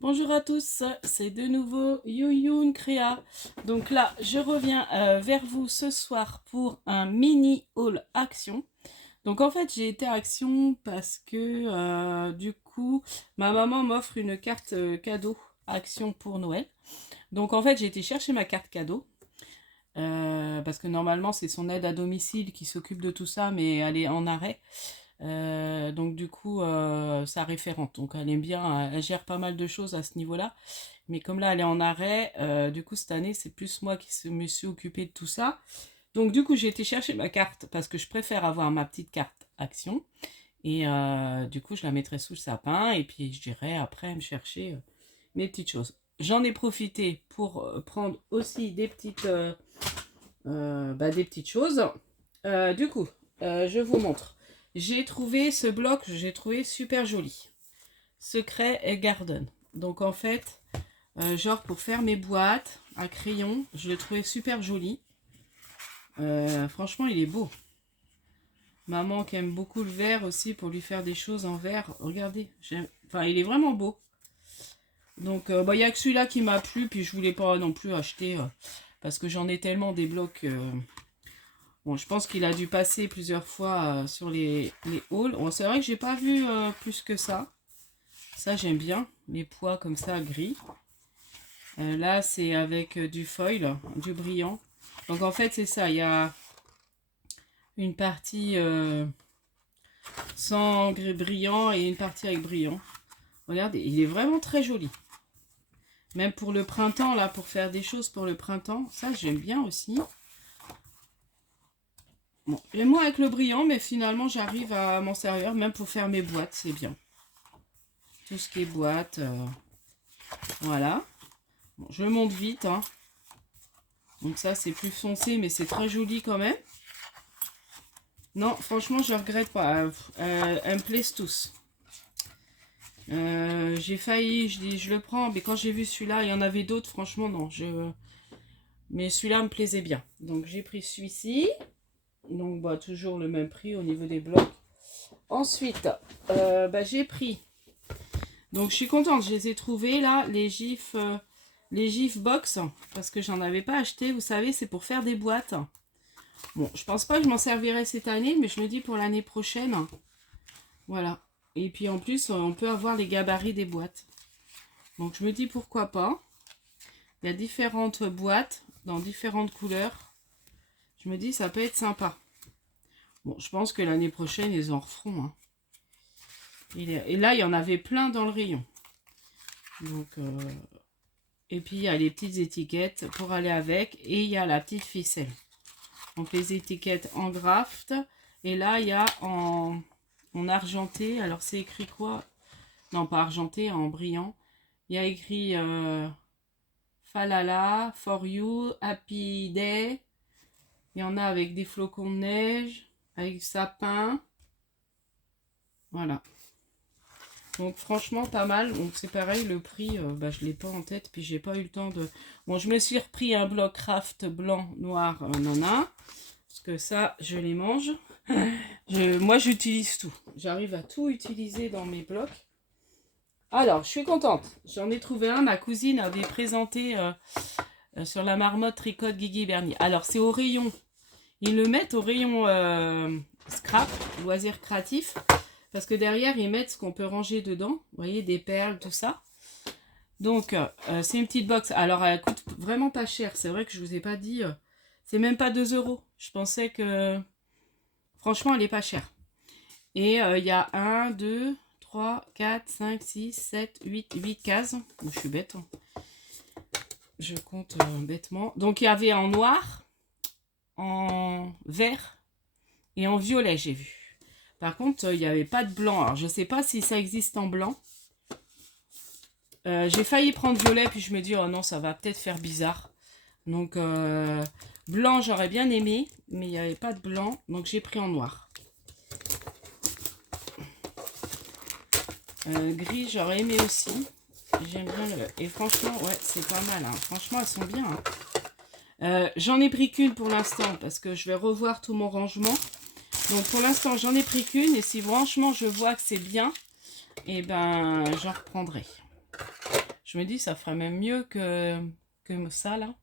Bonjour à tous, c'est de nouveau Youyun Créa. Donc là, je reviens vers vous ce soir pour un mini haul action. Donc en fait, j'ai été action parce que du coup, ma maman m'offre une carte cadeau action pour Noël. Donc en fait, j'ai été chercher ma carte cadeau. Parce que normalement, c'est son aide à domicile qui s'occupe de tout ça, mais elle est en arrêt. Donc du coup, sa référente. Donc elle aime bien, elle gère pas mal de choses à ce niveau-là. Mais comme là, elle est en arrêt, du coup, cette année, c'est plus moi qui me suis occupée de tout ça. Donc du coup, j'ai été chercher ma carte parce que je préfère avoir ma petite carte action. Et du coup, je la mettrai sous le sapin et puis je dirai après me chercher mes petites choses. J'en ai profité pour prendre aussi des petites choses. Du coup, je vous montre. J'ai trouvé ce bloc, j'ai trouvé super joli. Secret Garden. Donc en fait, genre pour faire mes boîtes à crayon, je l'ai trouvé super joli. Franchement, il est beau. Maman qui aime beaucoup le verre aussi pour lui faire des choses en verre. Regardez, enfin, il est vraiment beau. Donc, il y a que celui-là qui m'a plu, puis je voulais pas non plus acheter parce que j'en ai tellement des blocs. Bon, je pense qu'il a dû passer plusieurs fois sur les hauls. Bon, c'est vrai que j'ai pas vu plus que ça. Ça, j'aime bien. Les pois comme ça, gris. Là, c'est avec du foil, du brillant. Donc, en fait, c'est ça. Il y a une partie sans brillant et une partie avec brillant. Regardez, il est vraiment très joli. Même pour le printemps, là, pour faire des choses pour le printemps. Ça, j'aime bien aussi. Bon, et moi avec le brillant, mais finalement, j'arrive à m'en servir. Même pour faire mes boîtes, c'est bien. Tout ce qui est boîte. Voilà. Bon, je monte vite. Hein. Donc ça, c'est plus foncé, mais c'est très joli quand même. Non, franchement, je regrette pas. Elles me plaisent tous. J'ai failli, je dis, je le prends, mais quand j'ai vu celui-là, il y en avait d'autres, franchement, non. Mais celui-là me plaisait bien. Donc j'ai pris celui-ci. Donc toujours le même prix au niveau des blocs. Ensuite, j'ai pris. Donc je suis contente, je les ai trouvés là, les gifs box, parce que j'en avais pas acheté. Vous savez, c'est pour faire des boîtes. Bon, je pense pas que je m'en servirai cette année, mais je me dis pour l'année prochaine. Voilà. Et puis en plus, on peut avoir les gabarits des boîtes. Donc je me dis pourquoi pas. Il y a différentes boîtes dans différentes couleurs. Je me dis ça peut être sympa. Bon, je pense que l'année prochaine, ils en referont. Hein. Et là, il y en avait plein dans le rayon. Donc, et puis, il y a les petites étiquettes pour aller avec. Et il y a la petite ficelle. Donc, les étiquettes en graft. Et là, il y a en argenté. Alors, c'est écrit quoi? Non, pas argenté, en brillant. Il y a écrit Falala, For You, Happy Day. Il y en a avec des flocons de neige, avec sapin. Voilà. Donc franchement pas mal. Donc c'est pareil, le prix, je l'ai pas en tête, puis j'ai pas eu le temps de... Bon, je me suis repris un bloc craft blanc, noir, nana. Parce que ça, je les mange. Moi, j'utilise tout. J'arrive à tout utiliser dans mes blocs. Alors, je suis contente. J'en ai trouvé un. Ma cousine avait présenté sur la marmotte tricote Guigui Bernier. Alors, c'est au rayon. Ils le mettent au rayon scrap, loisirs créatifs. Parce que derrière, ils mettent ce qu'on peut ranger dedans. Vous voyez, des perles, tout ça. Donc, c'est une petite box. Alors, elle coûte vraiment pas cher. C'est vrai que je vous ai pas dit... c'est même pas 2 euros. Je pensais que... Franchement, elle est pas chère. Et il y a 1, 2, 3, 4, 5, 6, 7, 8 cases. Bon, je suis bête. Hein. Je compte bêtement. Donc, il y avait en noir, en vert et en violet, j'ai vu. Par contre, il n'y avait pas de blanc. Alors, je ne sais pas si ça existe en blanc. J'ai failli prendre violet, puis je me dis, oh non, ça va peut-être faire bizarre. Donc, blanc, j'aurais bien aimé, mais il n'y avait pas de blanc. Donc, j'ai pris en noir. Gris, j'aurais aimé aussi. J'aime bien le... Et franchement, ouais, c'est pas mal. Hein. Franchement, elles sont bien. Hein. J'en ai pris qu'une pour l'instant, parce que je vais revoir tout mon rangement. Donc pour l'instant, j'en ai pris qu'une. Et si franchement, je vois que c'est bien, et ben, j'en reprendrai. Je me dis, ça ferait même mieux que ça, là.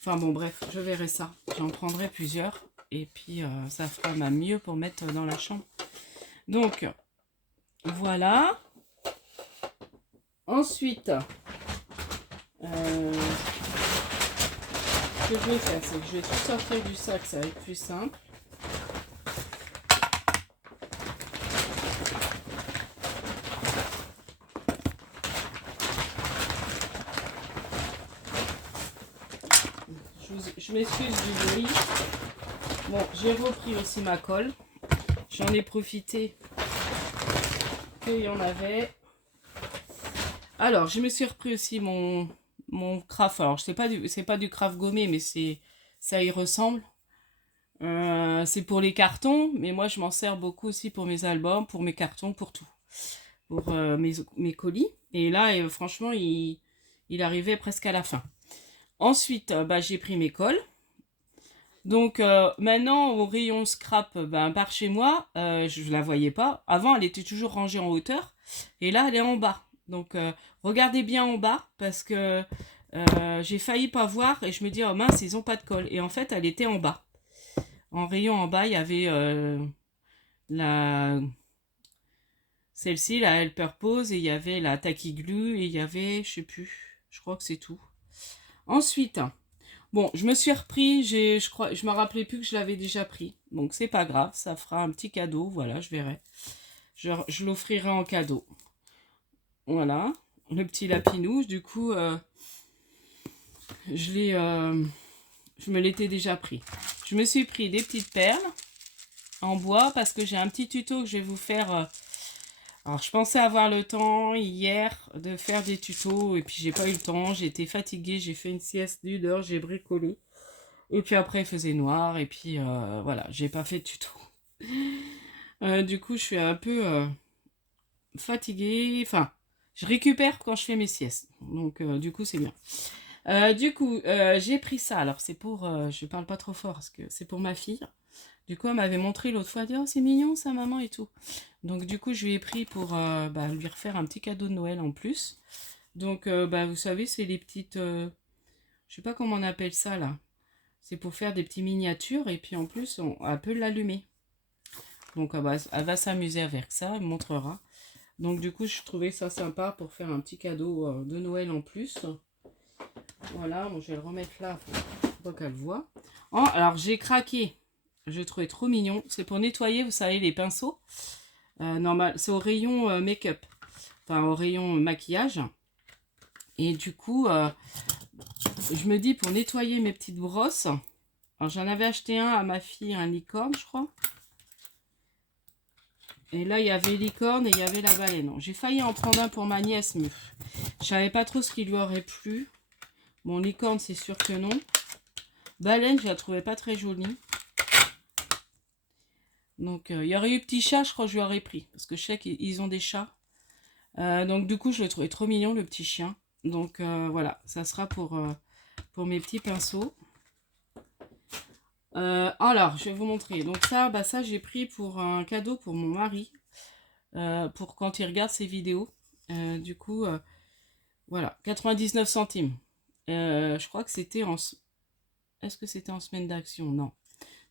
Enfin bon, bref, je verrai ça. J'en prendrai plusieurs. Et puis, ça fera même mieux pour mettre dans la chambre. Donc, voilà. Ensuite, ce que je vais faire, c'est que je vais tout sortir du sac. Ça va être plus simple. Je m'excuse du bruit. Bon, j'ai repris aussi ma colle. J'en ai profité qu'il y en avait. Alors, je me suis repris aussi mon craft. Alors, c'est pas du craft gommé, mais ça y ressemble. C'est pour les cartons, mais moi, je m'en sers beaucoup aussi pour mes albums, pour mes cartons, pour tout. Pour mes colis. Et là, franchement, il arrivait presque à la fin. Ensuite, j'ai pris mes colles. Donc maintenant au rayon scrap par chez moi, je la voyais pas. Avant elle était toujours rangée en hauteur et là elle est en bas. Donc regardez bien en bas parce que j'ai failli pas voir et je me dis oh mince ils ont pas de colle. Et en fait elle était en bas. En rayon en bas il y avait celle-ci, la Helper Pose, et il y avait la Tacky Glue et il y avait je sais plus, je crois que c'est tout. Ensuite, bon, je me suis repris, je me rappelais plus que je l'avais déjà pris. Donc c'est pas grave, ça fera un petit cadeau, voilà, je verrai. Je l'offrirai en cadeau. Voilà, le petit lapinouche, du coup, je me l'étais déjà pris. Je me suis pris des petites perles en bois parce que j'ai un petit tuto que je vais vous faire. Alors je pensais avoir le temps hier de faire des tutos et puis j'ai pas eu le temps, j'ai été fatiguée, j'ai fait une sieste d'1 heure, j'ai bricolé. Et puis après il faisait noir et puis voilà, j'ai pas fait de tuto. Du coup je suis un peu fatiguée, enfin je récupère quand je fais mes siestes. Donc du coup c'est bien. J'ai pris ça, alors c'est pour, je parle pas trop fort parce que c'est pour ma fille. Du coup elle m'avait montré l'autre fois, elle dit oh c'est mignon ça maman et tout. Donc du coup je lui ai pris pour lui refaire un petit cadeau de Noël en plus. Donc vous savez c'est les petites, je sais pas comment on appelle ça là. C'est pour faire des petites miniatures et puis en plus elle peut l'allumer. Donc elle va s'amuser avec ça, elle me montrera. Donc du coup je trouvais ça sympa pour faire un petit cadeau de Noël en plus. Voilà, bon, je vais le remettre là pour qu'elle voit. Oh, alors j'ai craqué, je trouvais trop mignon. C'est pour nettoyer, vous savez, les pinceaux. Normal, c'est au rayon make-up, enfin au rayon maquillage. Et du coup, je me dis pour nettoyer mes petites brosses. Alors j'en avais acheté un à ma fille, un licorne, je crois. Et là, il y avait licorne et il y avait la baleine. J'ai failli en prendre un pour ma nièce, mais je savais pas trop ce qui lui aurait plu. Bon, licorne, c'est sûr que non. Baleine, je la trouvais pas très jolie. Donc, il y aurait eu petit chat, je crois que je lui aurais pris. Parce que je sais qu'ils ont des chats. Donc, du coup, je le trouvais trop mignon, le petit chien. Donc, voilà, ça sera pour mes petits pinceaux. Alors, je vais vous montrer. Donc ça, ça j'ai pris pour un cadeau pour mon mari. Pour quand il regarde ses vidéos. Du coup, voilà, 99 centimes. Je crois que c'était en... Est-ce que c'était en semaine d'action? Non.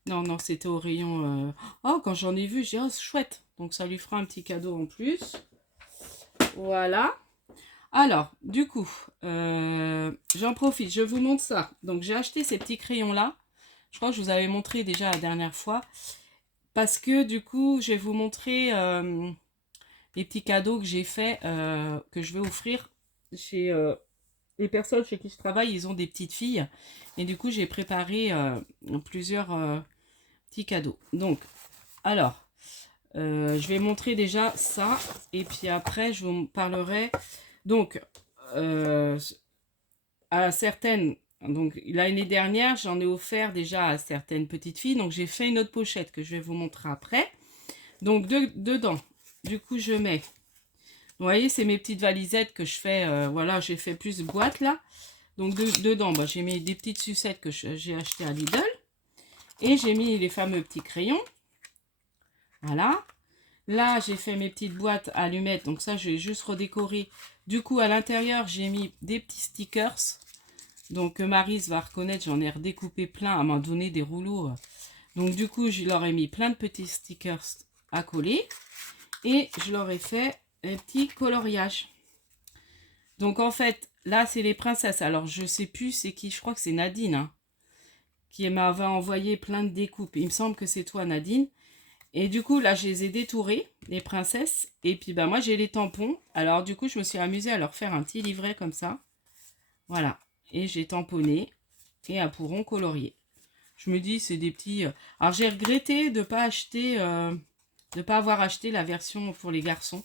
Non, c'était au rayon... Oh, quand j'en ai vu, j'ai dit, oh, c'est chouette. Donc ça lui fera un petit cadeau en plus. Voilà. Alors, du coup, j'en profite, je vous montre ça. Donc j'ai acheté ces petits crayons-là. Je crois que je vous avais montré déjà la dernière fois. Parce que du coup, je vais vous montrer les petits cadeaux que j'ai fait, que je vais offrir chez les personnes chez qui je travaille. Ils ont des petites filles. Et du coup, j'ai préparé plusieurs petits cadeaux. Donc, alors, je vais montrer déjà ça. Et puis après, je vous parlerai. Donc, à certaines... Donc l'année dernière, j'en ai offert déjà à certaines petites filles. Donc j'ai fait une autre pochette que je vais vous montrer après. Donc dedans, du coup je mets... Vous voyez, c'est mes petites valisettes que je fais. Voilà, j'ai fait plus de boîtes là. Donc dedans, j'ai mis des petites sucettes que j'ai achetées à Lidl. Et j'ai mis les fameux petits crayons. Voilà. Là, j'ai fait mes petites boîtes allumettes. Donc ça, je vais juste redécorer. Du coup, à l'intérieur, j'ai mis des petits stickers. Donc, Maryse va reconnaître, j'en ai redécoupé plein. Elle m'a donné des rouleaux. Donc, du coup, je leur ai mis plein de petits stickers à coller. Et je leur ai fait un petit coloriage. Donc, en fait, là, c'est les princesses. Alors, je sais plus c'est qui. Je crois que c'est Nadine, hein, qui m'avait envoyé plein de découpes. Il me semble que c'est toi, Nadine. Et du coup, là, je les ai détourées, les princesses. Et puis, bah, moi, j'ai les tampons. Alors, du coup, je me suis amusée à leur faire un petit livret comme ça. Voilà. Et j'ai tamponné. Et elles pourront colorier. Je me dis, c'est des petits... Alors, j'ai regretté de pas acheter... de pas avoir acheté la version pour les garçons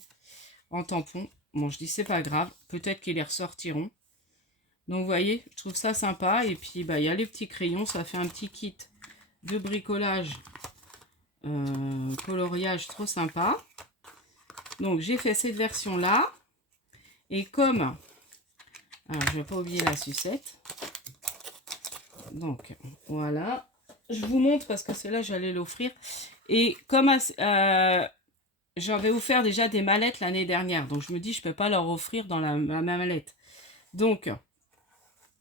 en tampon. Bon, je dis, c'est pas grave. Peut-être qu'ils les ressortiront. Donc, vous voyez, je trouve ça sympa. Et puis, bah, il y a les petits crayons. Ça fait un petit kit de bricolage. Coloriage trop sympa. Donc j'ai fait cette version là et comme alors je vais pas oublier la sucette, donc voilà, je vous montre parce que celle-là j'allais l'offrir et comme j'avais offert déjà des mallettes l'année dernière, donc je me dis je peux pas leur offrir dans la même mallette. Donc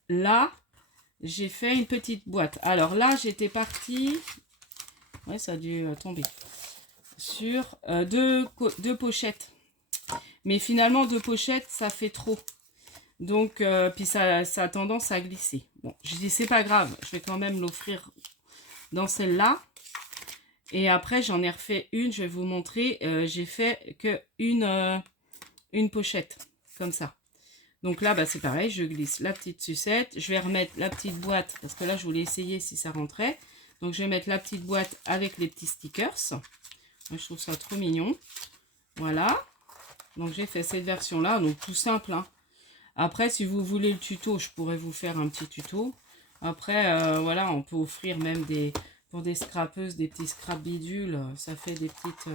là j'ai fait une petite boîte. Alors là j'étais partie, ouais ça a dû tomber, sur deux pochettes. Mais finalement, deux pochettes, ça fait trop. Donc, puis ça a tendance à glisser. Bon, je dis, c'est pas grave. Je vais quand même l'offrir dans celle-là. Et après, j'en ai refait une. Je vais vous montrer. J'ai fait que une pochette. Comme ça. Donc là, bah, c'est pareil. Je glisse la petite sucette. Je vais remettre la petite boîte. Parce que là, je voulais essayer si ça rentrait. Donc, je vais mettre la petite boîte avec les petits stickers. Moi, je trouve ça trop mignon. Voilà. Donc j'ai fait cette version là, donc tout simple, hein. Après si vous voulez le tuto, je pourrais vous faire un petit tuto. Après voilà, on peut offrir même pour des scrapeuses, des petits scrap bidules, ça fait des petites...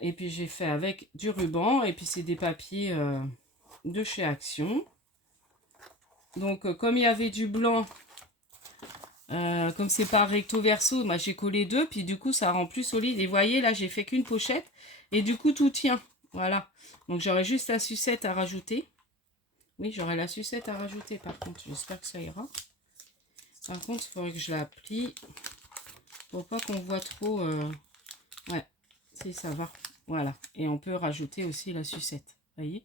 Et puis j'ai fait avec du ruban, et puis c'est des papiers de chez Action. Donc comme il y avait du blanc, comme c'est pas recto verso, moi j'ai collé deux, puis du coup ça rend plus solide. Et vous voyez là j'ai fait qu'une pochette, et du coup tout tient. Voilà. Donc j'aurais juste la sucette à rajouter. Oui, j'aurais la sucette à rajouter par contre. J'espère que ça ira. Par contre, il faudrait que je la plie. Pour pas qu'on voit trop. Ouais, si ça va. Voilà. Et on peut rajouter aussi la sucette. Vous voyez.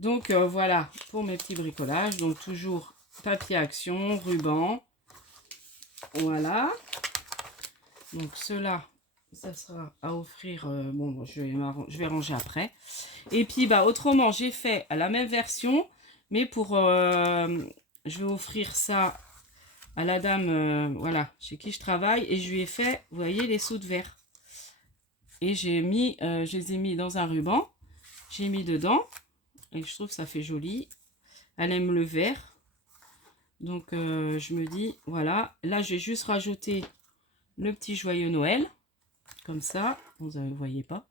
Donc voilà pour mes petits bricolages. Donc toujours papier Action, ruban. Voilà. Donc cela, ça sera à offrir. Bon, je vais ranger après. Et puis, bah, autrement, j'ai fait la même version, mais pour... je vais offrir ça à la dame, voilà, chez qui je travaille. Et je lui ai fait, vous voyez, les seaux de verre. Et j'ai mis, je les ai mis dans un ruban. J'ai mis dedans. Et je trouve que ça fait joli. Elle aime le vert. Donc, je me dis, voilà. Là, j'ai juste rajouté le petit joyeux Noël. Comme ça. Vous ne voyez pas.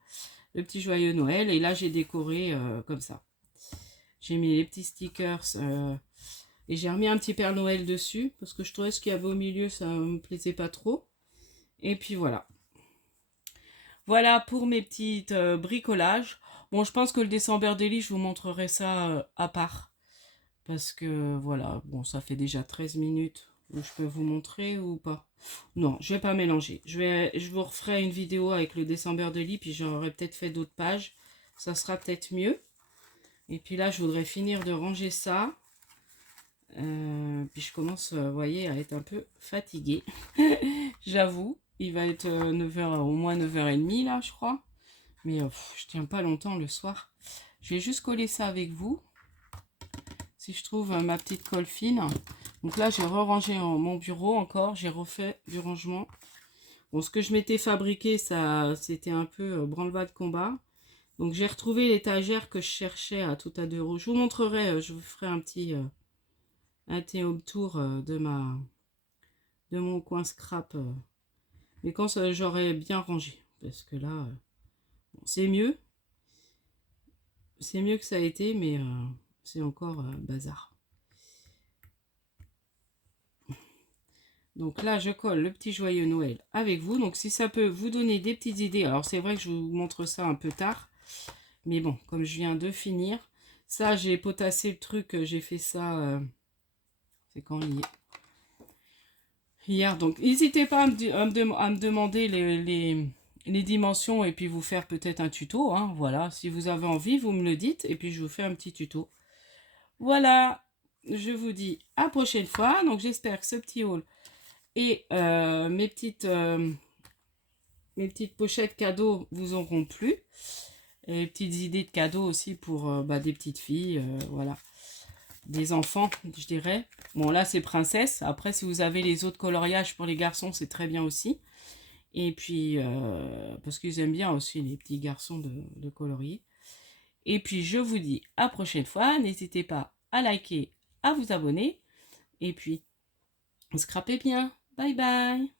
Le petit joyeux Noël. Et là, j'ai décoré comme ça. J'ai mis les petits stickers et j'ai remis un petit Père Noël dessus parce que je trouvais ce qu'il y avait au milieu, ça me plaisait pas trop. Et puis voilà. Voilà pour mes petites bricolages. Bon, je pense que le Décembre Daily, je vous montrerai ça à part. Parce que voilà, bon, ça fait déjà 13 minutes. Je peux vous montrer ou pas? Non, je vais pas mélanger. Je vous referai une vidéo avec le Décembre Daily, puis j'aurai peut-être fait d'autres pages. Ça sera peut-être mieux. Et puis là, je voudrais finir de ranger ça. Puis je commence, vous voyez, à être un peu fatiguée. J'avoue, il va être 9h, au moins 9h30 là, je crois. Mais je tiens pas longtemps le soir. Je vais juste coller ça avec vous. Si je trouve ma petite colle fine. Donc là, j'ai re-rangé mon bureau encore. J'ai refait du rangement. Bon, ce que je m'étais fabriqué, ça, c'était un peu branle-bas de combat. Donc j'ai retrouvé l'étagère que je cherchais à tout à 2 euros. Je vous montrerai, je vous ferai un petit home tour de mon coin scrap. Mais quand j'aurai bien rangé. Parce que là, bon, c'est mieux. C'est mieux que ça a été, mais c'est encore bazar. Donc là, je colle le petit joyeux Noël avec vous. Donc si ça peut vous donner des petites idées. Alors c'est vrai que je vous montre ça un peu tard. Mais bon, comme je viens de finir. Ça, j'ai potassé le truc. J'ai fait ça... c'est quand hier. Donc n'hésitez pas à me demander les dimensions. Et puis vous faire peut-être un tuto. Hein, voilà, si vous avez envie, vous me le dites. Et puis je vous fais un petit tuto. Voilà, je vous dis à la prochaine fois. Donc j'espère que ce petit haul et mes petites pochettes cadeaux vous auront plu. Et petites idées de cadeaux aussi pour des petites filles, voilà. Des enfants, je dirais. Bon, là, c'est princesse. Après, si vous avez les autres coloriages pour les garçons, c'est très bien aussi. Et puis, parce qu'ils aiment bien aussi les petits garçons de colorier. Et puis, je vous dis à la prochaine fois. N'hésitez pas à liker, à vous abonner. Et puis, scrapez bien. Bye bye.